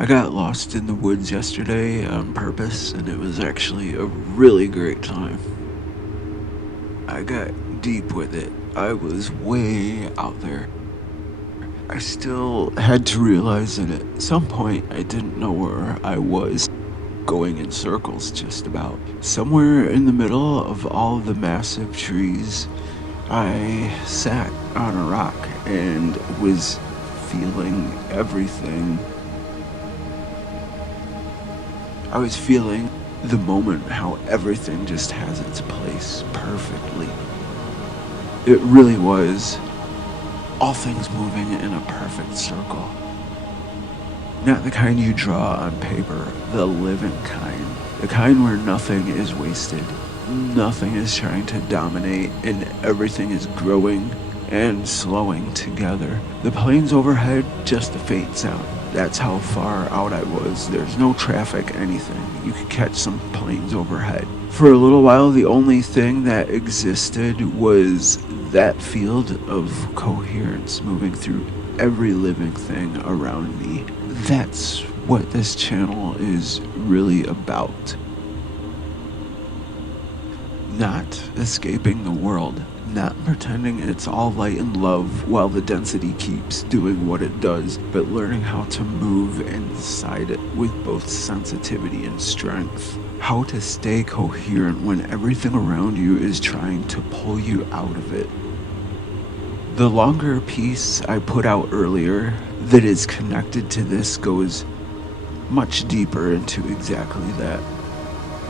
I got lost in the woods yesterday on purpose, and it was actually a really great time. I got deep with it. I was way out there. I still had to realize that at some point I didn't know where I was, going in circles just about. Somewhere in the middle of all the massive trees, I sat on a rock and was feeling everything. I was feeling the moment, how everything just has its place perfectly. It really was all things moving in a perfect circle. Not the kind you draw on paper, the living kind. The kind where nothing is wasted, nothing is trying to dominate, and everything is growing and slowing together. The planes overhead, just a faint sound. That's how far out I was. There's no traffic, anything. You could catch some planes overhead. For a little while, the only thing that existed was that field of coherence moving through every living thing around me. That's what this channel is really about. Not escaping the world, not pretending it's all light and love while the density keeps doing what it does, but learning how to move inside it with both sensitivity and strength. How to stay coherent when everything around you is trying to pull you out of it. The longer piece I put out earlier that is connected to this goes much deeper into exactly that.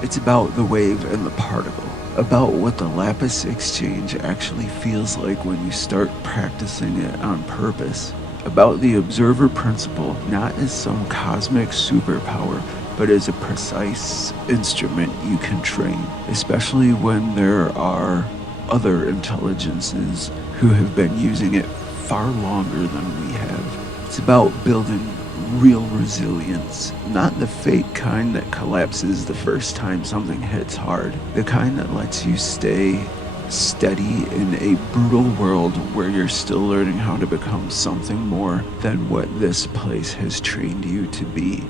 It's about the wave and the particle, about what the lattice exchange actually feels like when you start practicing it on purpose, about the observer principle not as some cosmic superpower, but as a precise instrument you can train, especially when there are other intelligences who have been using it far longer than we have. It's about building real resilience, not the fake kind that collapses the first time something hits hard, the kind that lets you stay steady in a brutal world where you're still learning how to become something more than what this place has trained you to be.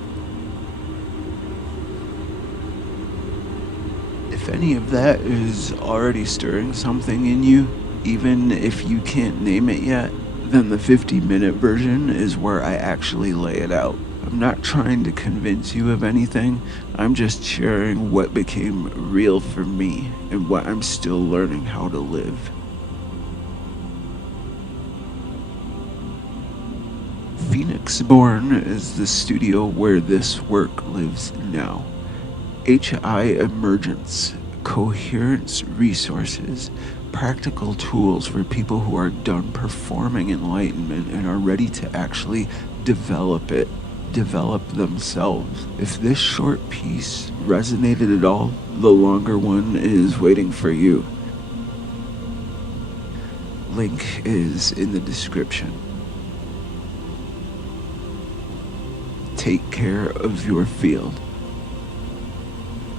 If any of that is already stirring something in you, even if you can't name it yet, then the 50-minute version is where I actually lay it out. I'm not trying to convince you of anything, I'm just sharing what became real for me and what I'm still learning how to live. Phoenix Born is the studio where this work lives now. HI Emergence, Coherence Resources, practical tools for people who are done performing enlightenment and are ready to actually develop it, develop themselves. If this short piece resonated at all, the longer one is waiting for you. Link is in the description. Take care of your field.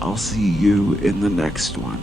I'll see you in the next one.